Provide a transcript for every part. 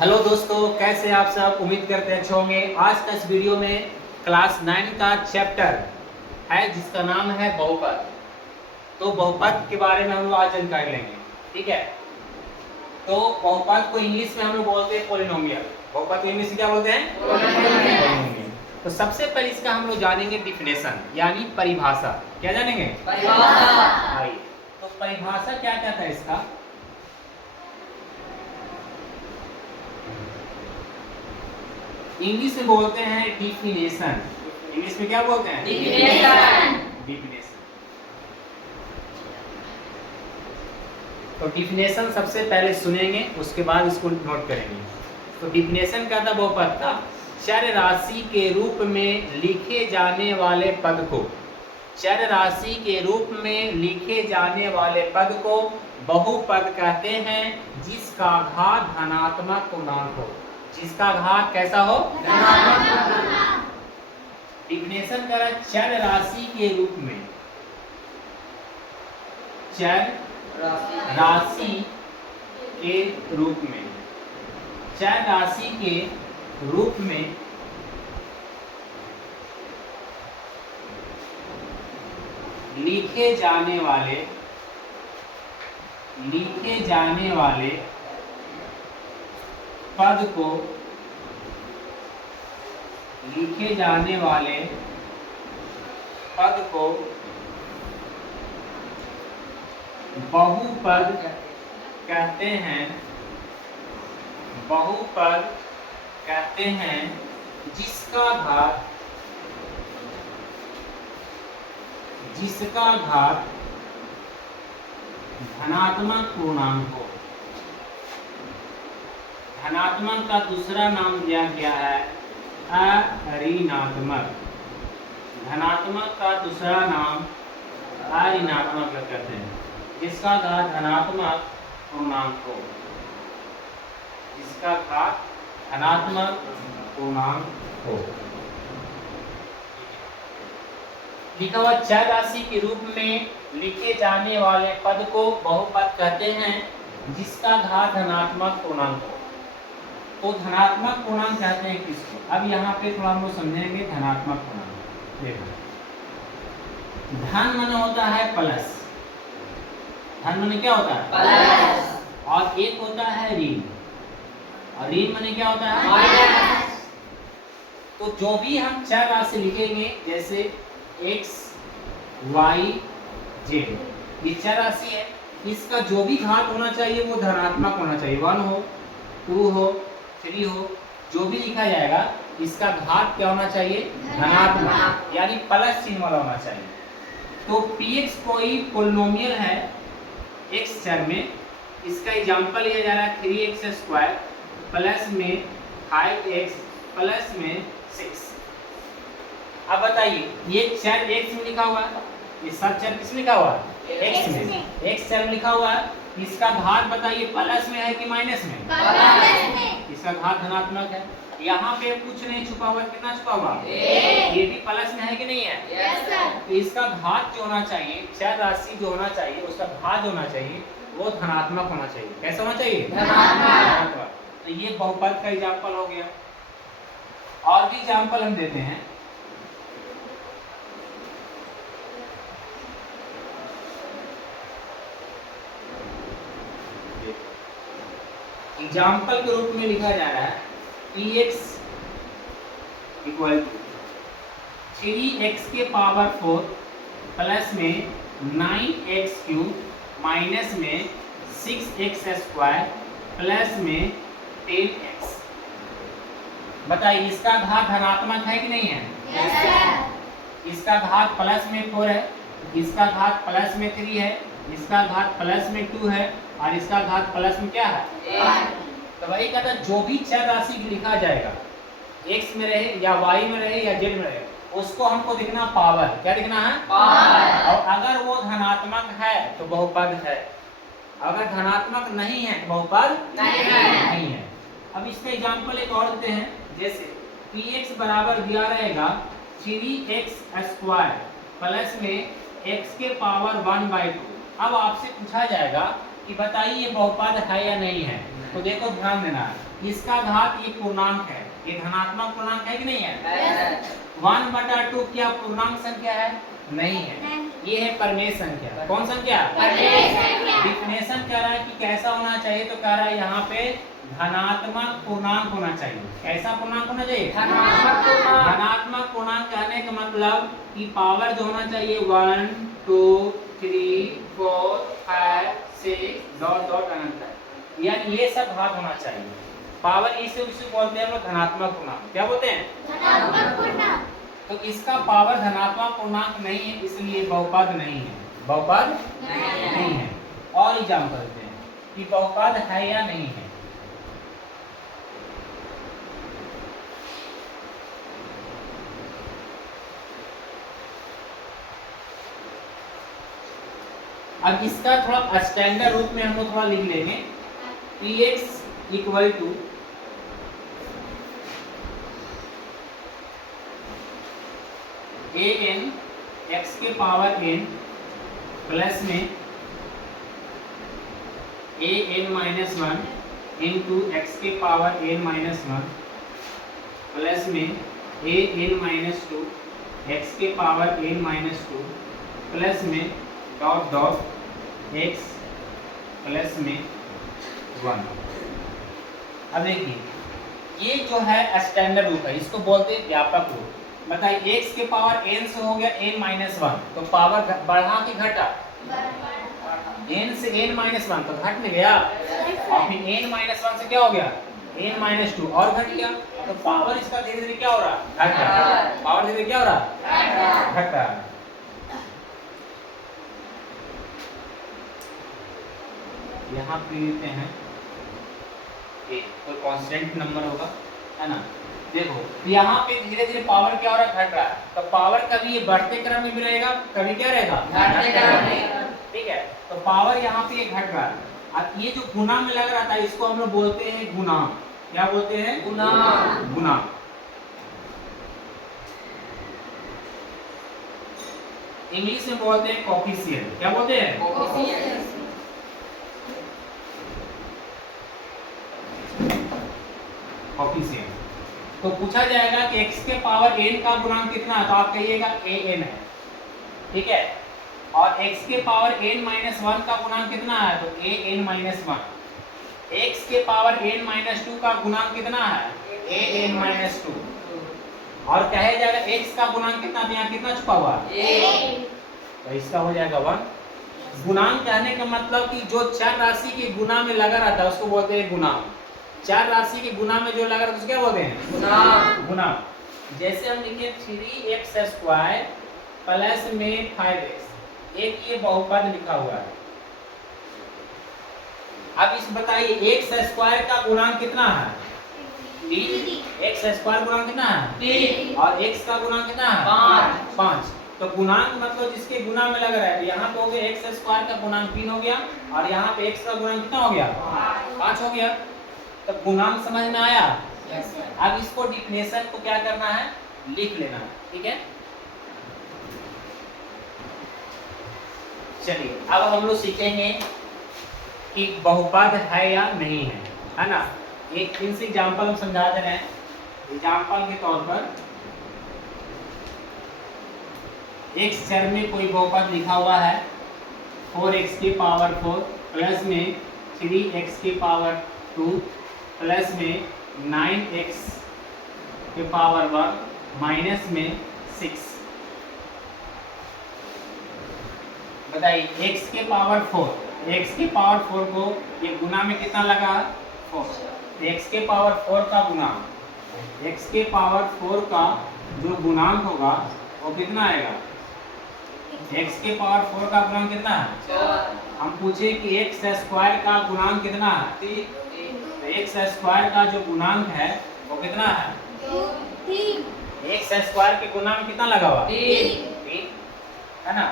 Hello दोस्तों, कैसे आप सब। उम्मीद करते हैं अच्छे होंगे। आज का इस वीडियो में क्लास 9 का चैप्टर है जिसका नाम है बहुपद। तो बहुपद के बारे में हम लोग आज जानकारी लेंगे, ठीक है। तो बहुपद को इंग्लिश में हम लोग बोलते हैं पॉलिनोमियल। बहुपद को इंग्लिश में क्या बोलते हैं? पॉलिनोमियल। तो सबसे पहले इसका हम लोग जानेंगे डिफिनेशन, यानी परिभाषा। क्या जानेंगे? परिभाषा। तो परिभाषा क्या क्या था इसका? इंग्लिश में बोलते हैं डिफिनेशन। इंग्लिश में क्या बोलते हैं? डिफिनेशन। तो डिफिनेशन सबसे पहले सुनेंगे, उसके बाद इसको नोट करेंगे। तो डिफिनेशन का था बहुपद का चर राशि के रूप में लिखे जाने वाले पद को, चर राशि के रूप में लिखे जाने वाले पद को बहुपद कहते हैं जिसका घात धनात्मक पूर्णांक हो। जिसका घात कैसा हो? डिफिनेशन करा चर राशि के रूप में, चर राशि के रूप में, चर राशि के रूप में लिखे जाने वाले पद को, लिखे जाने वाले पद को बहुपद कहते हैं, बहुपद कहते हैं जिसका घात धनात्मक पूर्णांक हो। धनात्मक का दूसरा नाम दिया गया है अऋणात्मक। धनात्मक का दूसरा नाम अऋणात्मक कहते हैं जिसका घात धनात्मक पूर्णांक हो। जिसका घात धनात्मक पूर्णांक हो। लिखा हुआ चर राशि के रूप में लिखे जाने वाले पद को बहुपद कहते हैं जिसका घात धनात्मक पूर्णांक हो। तो धनात्मक पूर्णांक कहते हैं किसको? अब यहाँ पे थोड़ा हम लोग समझेंगे धनात्मक पूर्णांक। देखो, धन माने होता है प्लस। धन माने क्या होता है? प्लस। और एक होता है ऋण, और ऋण माने क्या होता है? माइनस। तो जो भी हम चर राशि लिखेंगे, जैसे x, y, z, ये चर राशि है, इसका जो भी घात होना चाहिए वो धनात्मक होना चाहिए। 1 हो, 2 हो, 3 हो, जो भी लिखा जाएगा इसका घात क्या होना चाहिए? धनात्मक, यानी प्लस चिन्ह वाला होना चाहिए। तो px कोई पोलिनोमियल है x चर में, इसका एग्जांपल लिया जा रहा है 3x² प्लस में 5x प्लस में 6। अब बताइए, ये चर x में लिखा हुआ है, ये सब चर किस में लिखा हुआ है? x में। x चर में लिखा हुआ है, इसका घात बताइए प्लस में है कि माइनस में? प्लस में। इसका घात धनात्मक है। यहाँ पे कुछ नहीं छुपा हुआ, कितना छुपा हुआ? ये भी प्लस में है कि नहीं है? Yes sir. तो इसका घात जो होना चाहिए, चर राशि जो होना चाहिए, उसका घात जो होना चाहिए वो धनात्मक होना चाहिए। कैसा होना चाहिए? धनात्मक। तो ये बहुपद का एग्जाम्पल हो गया। और भी एग्जाम्पल हम देते हैं। एग्जाम्पल के रूप में लिखा जा रहा है px इक्वल टू 3x के पावर 4 प्लस में 9x³ माइनस में 6x² प्लस में 10x। बताइए, इसका घात धनात्मक है कि नहीं है? yes, इसका घात प्लस में 4 है, इसका घात प्लस में 3 है, इसका घात प्लस में 2 है, और इसका घात प्लस में क्या है? 1। तो वही कहता है जो भी चर राशि लिखा जाएगा, x में रहे या y में रहे या z में रहे, उसको हमको दिखना पावर। क्या दिखना है? पावर। और अगर वो धनात्मक है तो बहुपद है, अगर धनात्मक नहीं है तो बहुपद नहीं है। अब इसका एग्जांपल एक और देते हैं। जैसे px बराबर दिया रहेगा 3x² प्लस में x के पावर 1/2। अब आपसे पूछा जाएगा कि बताइए ये बहुपद है या नहीं है। तो देखो ध्यान देना, इसका घात ये पूर्णांक है, ये धनात्मक पूर्णांक है कि नहीं है? 1/2 क्या पूर्णांक संख्या है? नहीं है, ये है परिमेय संख्या। कौन संख्या? डिफिनेशन कह रहा है कि कैसा होना चाहिए, तो कह रहा है यहाँ पे धनात्मक पूर्णांक होना चाहिए। कैसा पूर्णांक होना चाहिए? धनात्मक पूर्णांक कहने का मतलब कि पावर जो होना चाहिए 1 2 3 4 5 6 डॉट डॉट अनंत है, यानी ये सब घात होना चाहिए। पावर इसे उसे बोलते हैं हम लोग धनात्मक पूर्णांक। क्या बोलते हैं? धनात्मक पूर्णांक। तो इसका पावर धनात्मक पूर्णांक नहीं है, इसलिए बहुपद नहीं है। बहुपद नहीं है। और एग्जाम करते हैं कि बहुपद है या नहीं है। अब इसका थोड़ा स्टैंडर्ड रूप में हम लोग थोड़ा लिख लेंगे। px equal to an x के पावर n प्लस में an माइनस 1 इंटू एक्स के पावर n माइनस 1 प्लस में an माइनस 2 एक्स के पावर n माइनस 2 प्लस में डॉट डॉट x प्लस में 1। अब देखिए ये जो है स्टैंडर्ड रूप है, इसको बोलते हैं व्यापक रूप। बताइए x के पावर n से हो गया n माइनस 1, तो पावर बढ़ा कि घटा? n से n माइनस 1 तो घट नहीं गया, और फिर n माइनस 1 से क्या हो गया? n माइनस 2 और घट गया, तो पावर इसका धीरे धीरे क्या हो रहा? घट रहा है। पावर धीरे क्या हो रहा? घट रहा है। यहाँ पे लेते हैं a, कोई कांस्टेंट नंबर होगा, है ना। देखो यहाँ पे धीरे धीरे पावर क्या हो रहा है? घट रहा है। तो पावर कभी ये बढ़ते क्रम में भी रहेगा, कभी क्या रहेगा? घटते क्रम में। ठीक है, तो पावर यहाँ पे घट रहा है। अब ये जो गुना में लग रहा था, इसको हम लोग बोलते हैं गुना। क्या बोलते हैं? गुना। गुना। इंग्लिश में बोलते हैं कोफिशिएंट। क्या बोलते हैं? कोफिशिएंट। कोफिशिएंट। तो पूछा जाएगा कि x के पावर n का गुणांक कितना है, तो आप कहिएगा an है। ठीक है, और x के पावर n माइनस 1 का गुणांक कितना है, तो an माइनस 1। x के पावर n माइनस 2 का गुणांक कितना है? an minus 2। और कहे जाएगा x का गुणांक कितना, तो यहाँ कितना छुपा हुआ है? तो इसका हो जाएगा 1। गुणांक कहने का मतलब कि जो चर राशि के गुना में लगा रहता है उसको बोलते हैं गुणांक। चार राशि के गुना में जो लगा रहा है उसको क्या बोलते हैं? गुणांक। गुणांक। जैसे हम लिखे 3x स्क्वायर प्लस में 5x, एक ये बहुपद लिखा हुआ है। अब इस बताइए x स्क्वायर का गुणांक कितना है? 3। x स्क्वायर गुणांक कितना है? 3। और x का गुणांक कितना है? 5। तो गुणांक मतलब जिसके गुना में लग रहा है, तो यहाँ पे हो गया x स्क्वायर का गुणांक 3 हो गया, और यहाँ पे x का गुणांक कितना हो गया? 5 हो गया। तो गुणांक समझ में आया? yes, अब इसको डिफिनेशन को क्या करना है? लिख लेना। ठीक है, चलिए अब हम लोग सीखेंगे कि बहुपद है या नहीं है ना। एक फिर से एग्जाम्पल हम समझा दे रहे हैं। एग्जाम्पल के तौर पर x चर में कोई बहुपद लिखा हुआ है 4x की पावर 4 प्लस में 3x की पावर 2 प्लस में 9x के पावर 1 माइनस में 6। बताइए x के पावर 4, x के पावर 4 को ये गुना में कितना लगा? 4। x के पावर 4 का गुणांक, x के पावर 4 का जो गुणांक होगा वो कितना आएगा? x के पावर 4 का गुणांक कितना है? हम पूछे कि x स्क्वायर का गुणांक कितना है? x स्क्वायर का जो गुणांक है वो कितना है? 3। x स्क्वायर के गुना में कितना लगा हुआ? 3 है ना।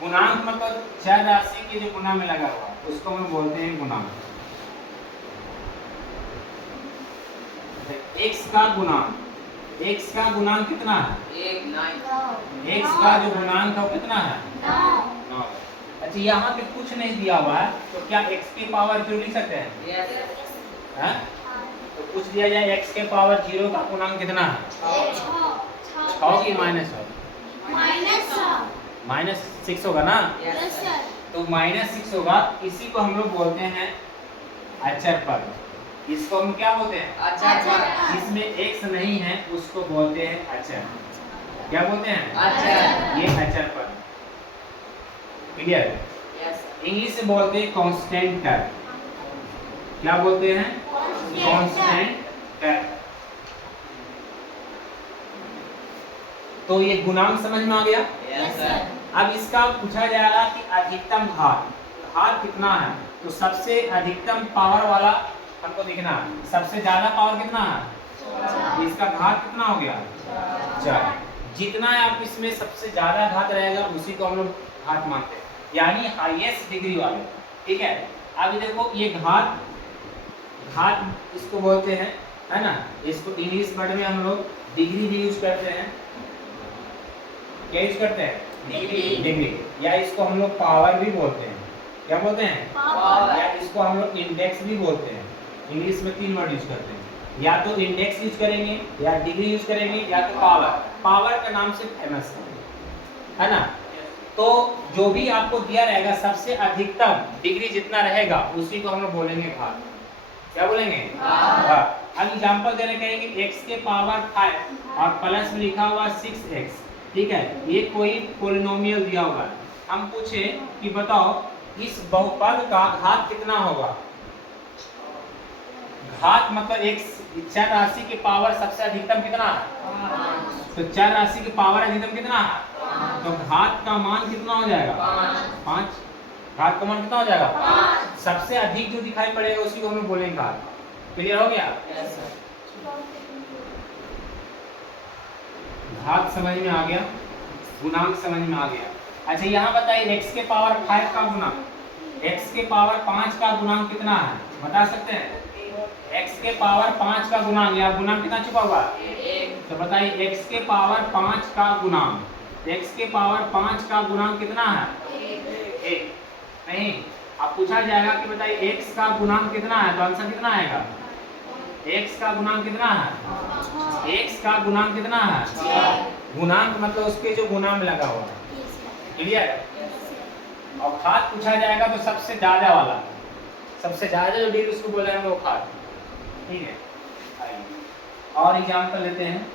गुणांक मतलब चर राशि के जो गुना में लगा हुआ उसको हम बोलते हैं गुणांक। x का गुणांक x का गुणांक कितना है? 9। x का जो गुणांक है वो कितना है? 9। अच्छा यहाँ पे कुछ नहीं दिया हुआ है तो क्या x की पावर 0 लिख सकते हैं? हैं? तो कुछ दिया जाए x के पावर 0 का गुणांक कितना है? 6 की माइनस हो? -6 होगा ना? तो -6 होगा, इसी को हम लोग बोलते हैं अचर पद। इसको हम क्या बोलते हैं? अचर पद। इसमें x नहीं है उसको बोलते हैं अचर। क्या बोलते हैं? अचर। ये अचर पद। क्लियर? इंग्लिश से बोलते हैं कांस्टेंट टर्म। क्या बोलते हैं? Constant term. तो ये गुणांक समझ में आ गया? अब इसका पूछा जाएगा कि अधिकतम घात कितना है, तो सबसे अधिकतम पावर वाला हमको देखना है। सबसे ज्यादा पावर कितना है? इसका घात कितना हो गया? 4। जितना आप इसमें सबसे ज्यादा घात रहेगा उसी को हम लोग घात मानते हैं, यानी हाईएस्ट डिग्री वाले। ठीक है, अब देखो ये घात इसको बोलते हैं, है ना? इसको इंग्लिश वर्ड में हम लोग डिग्री भी यूज करते हैं। क्या यूज करते हैं? डिग्री। या इसको हम लोग पावर भी बोलते हैं। क्या बोलते हैं? पावर। या इसको हम लोग इंडेक्स भी बोलते हैं। इंग्लिश में 3 वर्ड यूज करते हैं, या तो इंडेक्स यूज करेंगे, या डिग्री यूज करेंगे, या तो पावर का नाम से फेमस है ना? तो जो भी आपको दिया रहेगा सबसे अधिकतम डिग्री जितना रहेगा उसी को हम लोग बोलेंगे घात। क्या बोलेंगे? घात। अब एग्जांपल देने कहेंगे x के पावर 5 और प्लस में लिखा हुआ 6x। ठीक है, ये कोई पोलिनोमियल दिया हुआ है। हम पूछे कि बताओ इस बहुपद का घात कितना होगा? घात मतलब एक चर राशि के पावर सबसे अधिकतम कितना है? तो चर राशि की पावर अधिकतम कितना है? तो घात का मान कितना हो जाएगा? 5। घात का मान कितना हो जाएगा? सबसे अधिक जो दिखाई पड़ेगा उसी को हम लोग बोलेंगे घात। क्लियर हो गया? घात समझ में आ गया, गुणांक समझ में आ गया। अच्छा यहाँ बताइए x के पावर 5 का गुणांक, x के पावर 5 का गुणांक कितना है? बता सकते हैं? x के पावर 5 का गुणांक, या गुणांक कितना छुपा हुआ है? तो बताइए x के पावर 5 का गुणांक, x के पावर 5 का गुणांक कितना है? 1। नहीं, अब पूछा जाएगा कि बताइए x का गुणांक कितना है, तो आंसर कितना आएगा? x का गुणांक कितना है? x का गुणांक कितना है? गुणांक मतलब उसके जो गुणा में लगा हुआ है। क्लियर? और घात पूछा जाएगा तो सबसे ज्यादा वाला, सबसे ज्यादा जो डिग्री उसको बोलेंगे वो घात। ठीक है, और एग्जांपल लेते हैं।